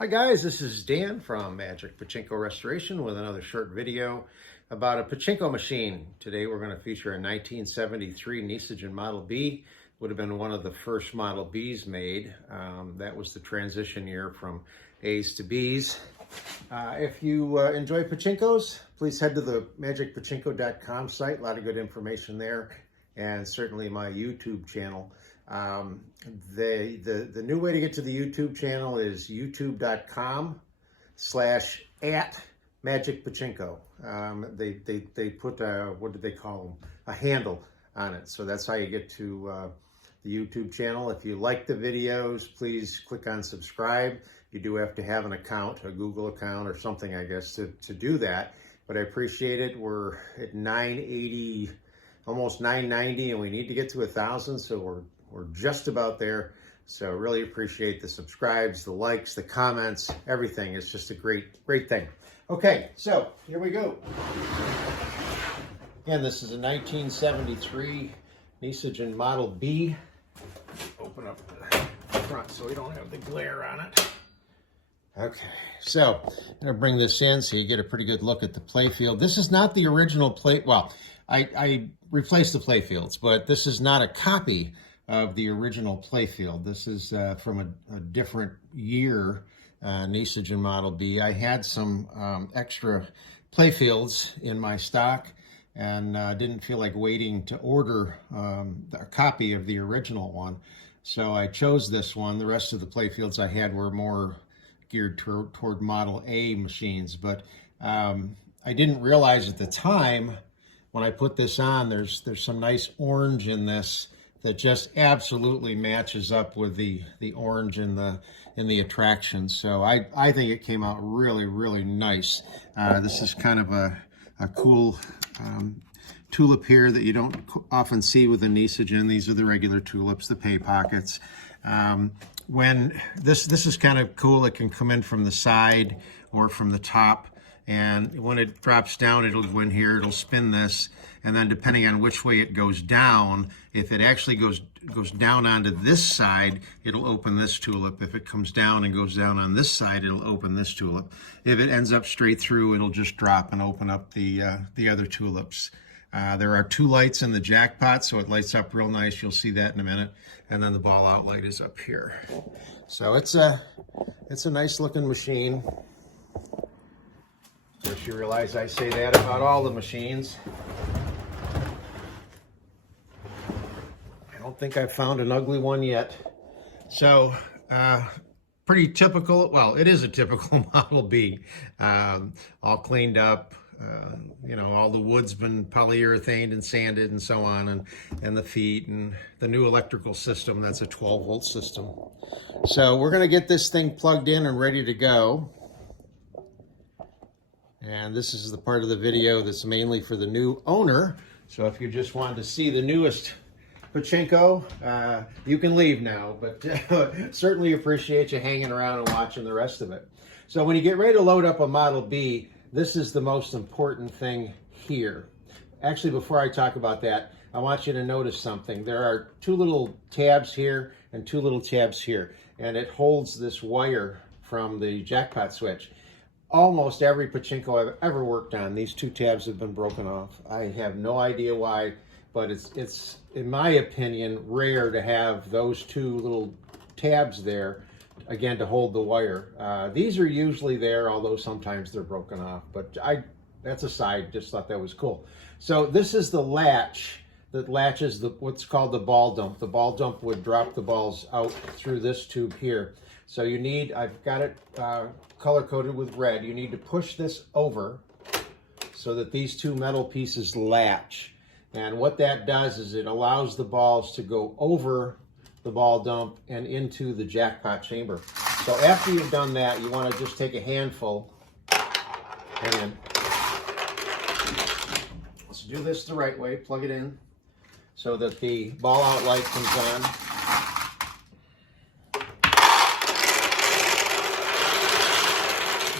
Hi guys, this is Dan from Magic Pachinko Restoration with another short video about a pachinko machine. Today we're going to feature a 1973 Nishijin Model B. Would have been one of the first Model Bs made. That was the transition year from A's to B's. If you enjoy pachinkos, please head to the magicpachinko.com site. A lot of good information there, and certainly my YouTube channel. The new way to get to the YouTube channel is youtube.com/@magicpachinko. They put what did they call them? A handle on it. So that's how you get to the YouTube channel. If you like the videos, please click on subscribe. You do have to have an account, a Google account or something, I guess, to do that. But I appreciate it. We're at 980, almost 990, and we need to get to 1,000. So we're just about there. So really appreciate the subscribes, the likes, the comments, everything. It's just a great thing. Okay, so here we go. Again, this is a 1973 Nishijin Model B. Open up the front so we don't have the glare on it. Okay, so I'm gonna bring this in so you get a pretty good look at the playfield. This is not the original play, well, I replaced the playfields, but this is not a copy of the original playfield. This is from a different year, Nishijin Model B. I had some extra playfields in my stock and didn't feel like waiting to order a copy of the original one. So I chose this one. The rest of the playfields I had were more geared toward Model A machines, but I didn't realize at the time when I put this on, there's some nice orange in this that just absolutely matches up with the orange in the attraction. So I think it came out really nice. This is kind of a cool tulip here that you don't often see with the Nishijin. These are the regular tulips, the pay pockets. When this is kind of cool. It can come in from the side or from the top. And when it drops down, it'll go in here, it'll spin this, and then depending on which way it goes down, if it actually goes down onto this side, it'll open this tulip. If it comes down and goes down on this side, it'll open this tulip. If it ends up straight through, it'll just drop and open up the other tulips. There are two lights in the jackpot, so it lights up real nice. You'll see that in a minute. And then the ball out light is up here. So it's a nice looking machine. Of course, you realize I say that about all the machines. I don't think I've found an ugly one yet. So, pretty typical. Well, it is a typical Model B. All cleaned up. You know, all the wood's been polyurethaned and sanded and so on, and the feet and the new electrical system. That's a 12-volt system. So we're going to get this thing plugged in and ready to go. And this is the part of the video that's mainly for the new owner. So if you just wanted to see the newest pachinko, you can leave now, but certainly appreciate you hanging around and watching the rest of it. So when you get ready to load up a Model B, this is the most important thing here. Actually, before I talk about that, I want you to notice something. There are two little tabs here and two little tabs here, and it holds this wire from the jackpot switch. Almost every pachinko I've ever worked on, these two tabs have been broken off. I have no idea why, but it's in my opinion, rare to have those two little tabs there, again, to hold the wire. These are usually there, although sometimes they're broken off, but that's aside, just thought that was cool. So this is the latch that latches what's called the ball dump. The ball dump would drop the balls out through this tube here. So you need, I've got it color-coded with red. You need to push this over so that these two metal pieces latch. And what that does is it allows the balls to go over the ball dump and into the jackpot chamber. So after you've done that, you want to just take a handful and then let's do this the right way. Plug it in so that the ball out light comes on.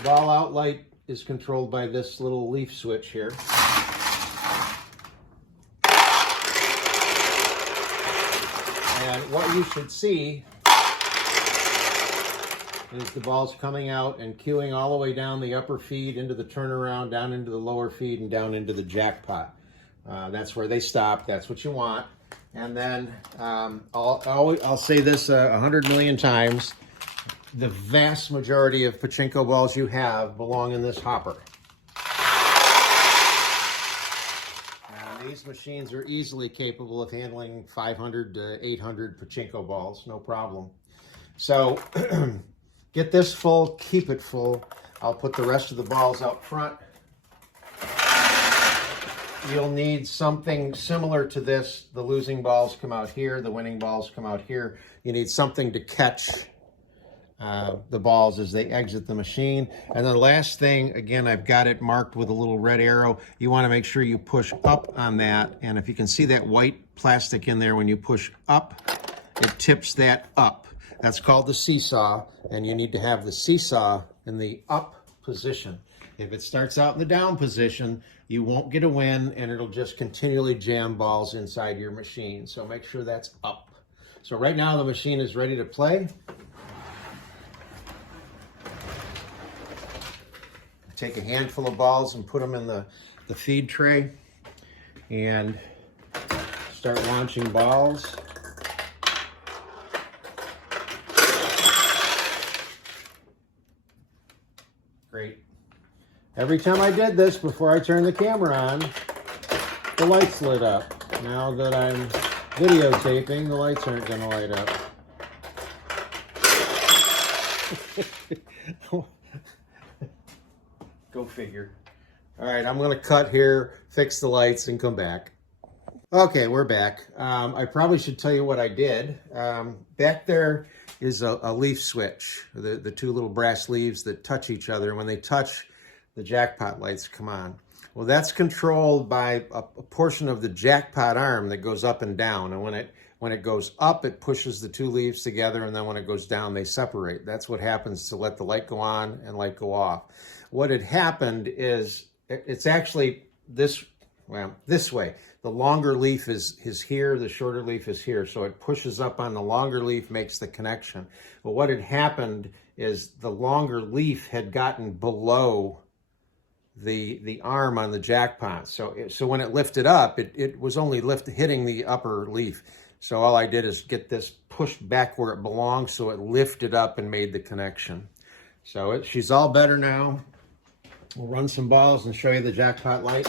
Ball out light is controlled by this little leaf switch here. And what you should see is the balls coming out and cueing all the way down the upper feed into the turnaround, down into the lower feed, and down into the jackpot. That's where they stop. That's what you want. And then I'll say this 100 million times. The vast majority of pachinko balls you have belong in this hopper. And these machines are easily capable of handling 500 to 800 pachinko balls, no problem. So get this full, keep it full. I'll put the rest of the balls out front. You'll need something similar to this. The losing balls come out here, the winning balls come out here. You need something to catch the balls as they exit the machine. And the last thing, again, I've got it marked with a little red arrow. You want to make sure you push up on that. And if you can see that white plastic in there, when you push up, it tips that up. That's called the seesaw, and you need to have the seesaw in the up position. If it starts out in the down position, you won't get a win, and it'll just continually jam balls inside your machine. So make sure that's up. So right now the machine is ready to play. Take a handful of balls and put them in the feed tray and start launching balls. Great. Every time I did this, before I turned the camera on, the lights lit up. Now that I'm videotaping, the lights aren't going to light up. Go figure. All right, I'm going to cut here, fix the lights, and come back. Okay, we're back. I probably should tell you what I did. Back there is a leaf switch, the two little brass leaves that touch each other. And when they touch, the jackpot lights come on. Well, that's controlled by a portion of the jackpot arm that goes up and down. And when it goes up, it pushes the two leaves together, and then when it goes down, they separate. That's what happens to let the light go on and light go off. What had happened is it's actually this way. The longer leaf is here, the shorter leaf is here. So it pushes up on the longer leaf, makes the connection. But what had happened is the longer leaf had gotten below the arm on the jackpot. So when it lifted up, it was only hitting the upper leaf. So all I did is get this pushed back where it belongs, so it lifted up and made the connection. So she's all better now. We'll run some balls and show you the jackpot light.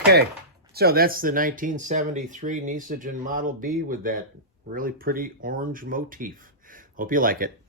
Okay, so that's the 1973 Nishijin Model B with that really pretty orange motif. Hope you like it.